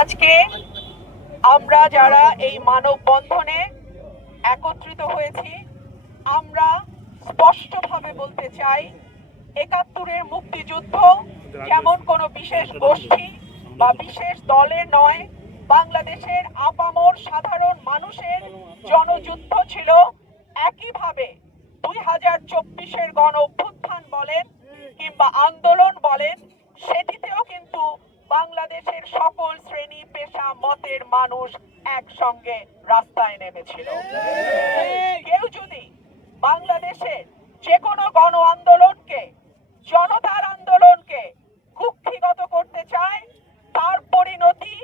আজকে আমরা যারা এই মানববন্ধনে একত্রিত হয়েছি, আমরা স্পষ্টভাবে বলতে চাই, ৭১-এর মুক্তিযুদ্ধ যেমন কোনো বিশেষ গোষ্ঠী বা বিশেষ দলের নয়, বাংলাদেশের আপামর সাধারণ মানুষের জনযুদ্ধ ছিল। একইভাবে ২০২৪-এর গণ অভ্যুত্থান বলেন কিংবা আন্দোলন বলেন, সেটিতেও কিন্তু বাংলাদেশের সকল শ্রেণী পেশা মতের মানুষ একসঙ্গে রাস্তায় নেমেছিল। কেউ যদি বাংলাদেশের যে কোনো গণ আন্দোলনকে, জনতার আন্দোলনকে কুক্ষিগত করতে চায়, তার পরিণতি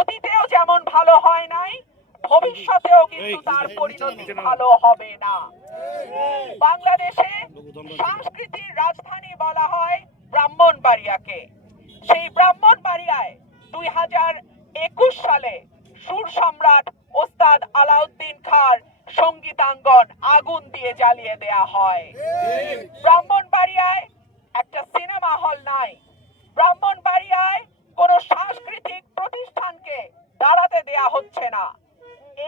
অতীতেও যেমন ভালো হয় নাই, ভবিষ্যতেও কিন্তু তার পরিণতি ভালো হবে না। বাংলাদেশে সংস্কৃতির রাজধানী বলা হয় ব্রাহ্মণবাড়িয়াকে। সেই ব্রাহ্মণবাড়িয়ায় ২০২১ সালে সুর সম্রাট ওস্তাদ আলাউদ্দিন খাঁর সঙ্গীতাঙ্গন আগুন দিয়ে জ্বালিয়ে দেয়া হয়। ব্রাহ্মণবাড়িয়ায় একটা সিনেমা হল নাই। ব্রাহ্মণবাড়িয়ায় কোনো সাংস্কৃতিক প্রতিষ্ঠানকে দাঁড়াতে দেয়া হচ্ছে না।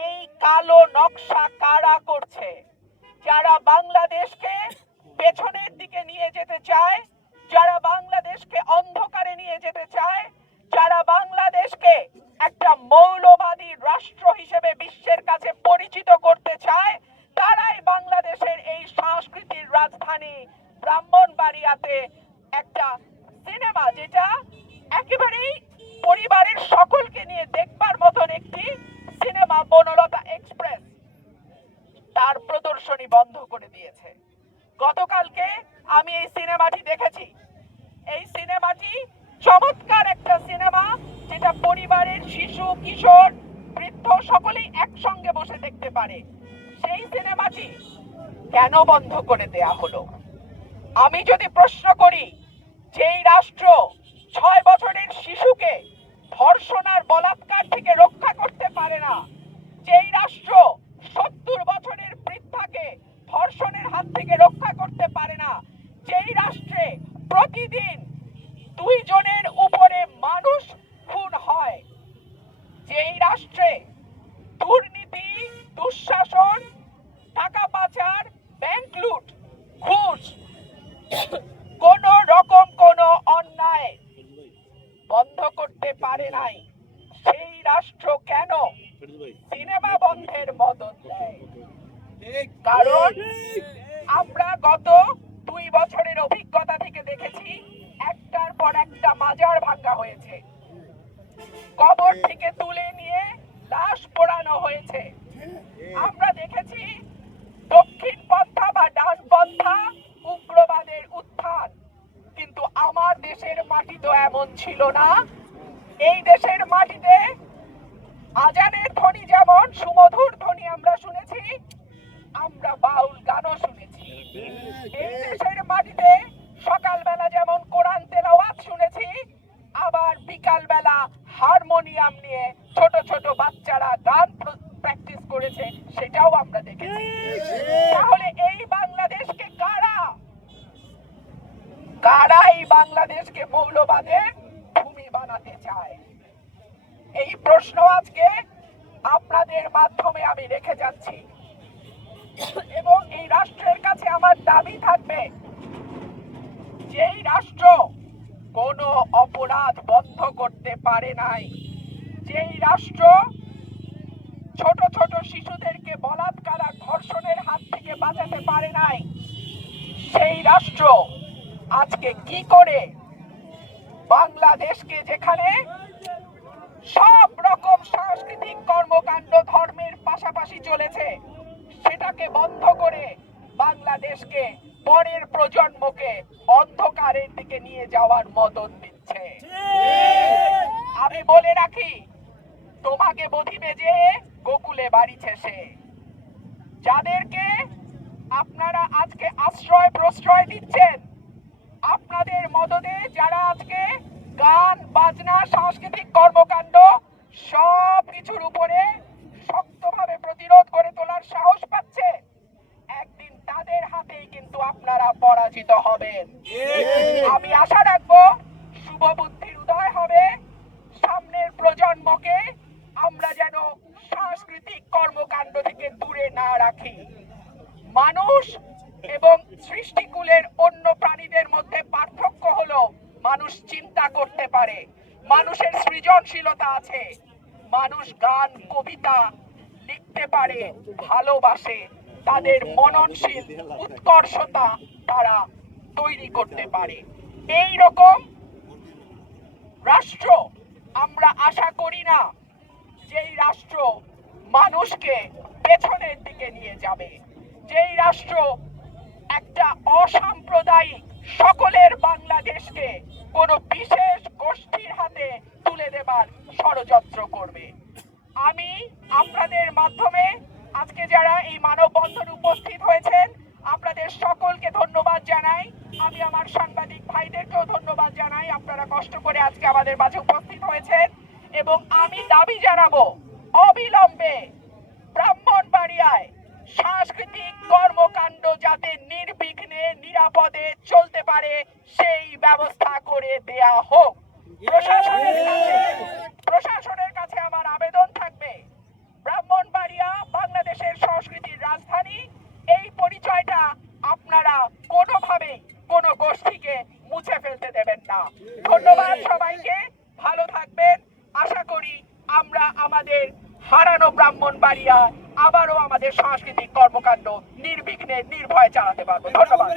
এই কালো নকশা কারা করছে? যারা বাংলাদেশকে পেছনের দিকে নিয়ে যেতে চায়, যারা বাংলাদেশকে অন্ধকারে নিয়ে যেতে চায়, যারা বাংলাদেশকে একটা মৌলবাদী রাষ্ট্র হিসেবে বিশ্বের কাছে পরিচিত করতে চায়, তারাই বাংলাদেশের এই সংস্কৃতির রাজধানী ব্রাহ্মণবাড়িয়াতে একটা সিনেমা, যেটা একেবারেই পরিবারের সকলকে নিয়ে দেখবার মতন একটি সিনেমা, বনলতা এক্সপ্রেস, তার প্রদর্শনী বন্ধ করে দিয়েছে। গতকালকে আমি এই সিনেমাটি দেখেছি। এই সিনেমাটি চমৎকার একটা সিনেমা, যেটা পরিবারের শিশু, কিশোর, বৃদ্ধ সকলেই একসঙ্গে বসে দেখতে পারে। সেই সিনেমাটি কেন বন্ধ করে দেয়া হলো? আমি যদি প্রশ্ন করি, যেই রাষ্ট্র ৬ বছরের শিশুকে ধর্ষণ আর বলাৎকার থেকে রক্ষা করতে পারে না, যেই রাষ্ট্র ৭০ বছরের বৃদ্ধাকে ধর্ষণের হাত থেকে রক্ষা করতে পারে না, যেই রাষ্ট্রে প্রতিদিন ২ জনের উপরে মানুষ খুন হয়, যেই রাষ্ট্রে দুর্নীতি, দুঃশাসন, টাকা পাচার, ব্যাংক লুট, ঘুষ, কোন রকম কোন অন্যায় বন্ধ করতে পারে নাই, সেই রাষ্ট্র কেন সিনেমা বন্ধের মদত দেয়? কারণ আমরা গত ২ বছরের অভিজ্ঞতা থেকে দেখেছি, একটার পর একটা মাজার ভাঙা হয়েছে, কবর থেকে তুলে নিয়ে লাশ পোড়ানো হয়েছে। আমরা দেখেছি দক্ষিণপন্থা বা ডানপন্থা উগ্রবাদের উত্থান। কিন্তু আমার দেশের মাটি তো এমন ছিল না। এই দেশের মাটিতে আজানের ধ্বনি যেমন সুমধুর ধ্বনি আমরা শুনেছি, আমরা বাউল গানও শুনেছি। এই দেশের মাটিতে সকালবেলা যেমন কোরআন তেলাওয়াত শুনেছি, আবার বিকালবেলা হারমোনিয়াম নিয়ে ছোট ছোট বাচ্চারা গান প্র্যাকটিস করেছে, সেটাও আমরা দেখেছি। তাহলে এই বাংলাদেশকে কারা এই বাংলাদেশকে মৌলবাদের ভূমি বানাতে চায়? এই প্রশ্ন আজকে আপনাদের মাধ্যমে আমি রেখে যাচ্ছি, এবং এই রাষ্ট্রের কাছে আমার দাবি থাকবে, যেই রাষ্ট্র কোনো অপরাধ বন্ধ করতে পারে নাই, যেই রাষ্ট্র ছোট ছোট শিশুদেরকে বলাৎকার আর ধর্ষণের হাত থেকে বাঁচাতে পারে নাই, সেই রাষ্ট্র আজকে কি করে বাংলাদেশকে, যেখানে সব রকম সাংস্কৃতিক কর্মকাণ্ড ধর্মের পাশাপাশি চলেছে, সেটাকে বন্ধ করে বাংলাদেশকে, পরের প্রজন্মকে অন্ধকারের দিকে নিয়ে যাওয়ার মদত দিচ্ছে? আমি বলে রাখি, তোমাকে বধিবে যে গোকুলে বাড়িছে সে। যাদেরকে আপনারা আজকে আশ্রয় প্রশ্রয় দিচ্ছেন, আপনাদের মদদে যারা আজকে গান বাজনা সাংস্কৃতিক কর্মকাণ্ড সব কিছুর উপরে শক্তভাবে প্রতিরোধ করে তোলার সাহস পাচ্ছে, একদিন তাদের হাতেই কিন্তু আপনারা পরাজিত হবেন। আমি আশা রাখবো শুভ বুদ্ধির উদয় হবে, সামনের প্রজন্মকে আমরা যেন সাংস্কৃতিক কর্মকাণ্ড থেকে দূরে না রাখি। মানুষ এবং সৃষ্টিকুলের অন্য প্রাণীদের মধ্যে পার্থক্য হলো মানুষ চিন্তা করতে পারে, মানুষের সৃজনশীলতা আছে, মানুষ গান কবিতা লিখতে পারে, ভালোবাসে, তাদের মননশীল উৎকর্ষতা তারা তৈরি করতে পারে। এই রকম রাষ্ট্র আমরা আশা করি না যেই রাষ্ট্র মানুষকে পেছনের দিকে নিয়ে যাবে, যেই রাষ্ট্র একটা অসাম্প্রদায়িক সকলের বাংলাদেশকে কোনো বিশেষ গোষ্ঠীর হাতে তুলে দেবার ষড়যন্ত্র করবে। আমি আপনাদের মাধ্যমে আজকে যারা এই মানববন্ধনে উপস্থিত হয়েছেন আপনাদের সকলকে ধন্যবাদ জানাই। আমি আমার সাংবাদিক ভাইদেরকেও ধন্যবাদ জানাই, আপনারা কষ্ট করে আজকে আমাদের মাঝে উপস্থিত হয়েছেন। এবং আমি দাবি জানাবো অবিলম্বে ব্রাহ্মণবাড়িয়ায় সাংস্কৃতিক কর্মকাণ্ড যাতে নির্বিঘ্নে নিরাপদে চলতে পারে সেই ব্যবস্থা করে দেয়া হোক। প্রশাসনের কাছে আমার আবেদন থাকবে, ব্রাহ্মণবাড়িয়া বাংলাদেশের সংস্কৃতির রাজধানী, এই পরিচয়টা আপনারা কোনোভাবেই কোনো গোষ্ঠীকে মুছে ফেলতে দেবেন না। ধন্যবাদ সবাইকে, ভালো থাকবেন। আশা করি আমরা আমাদের হারানো ব্রাহ্মণবাড়িয়া আবারও আমাদের সাংস্কৃতিক কর্মকাণ্ড নির্বিঘ্নে নির্ভয়ে চালাতে পারবো। ধন্যবাদ।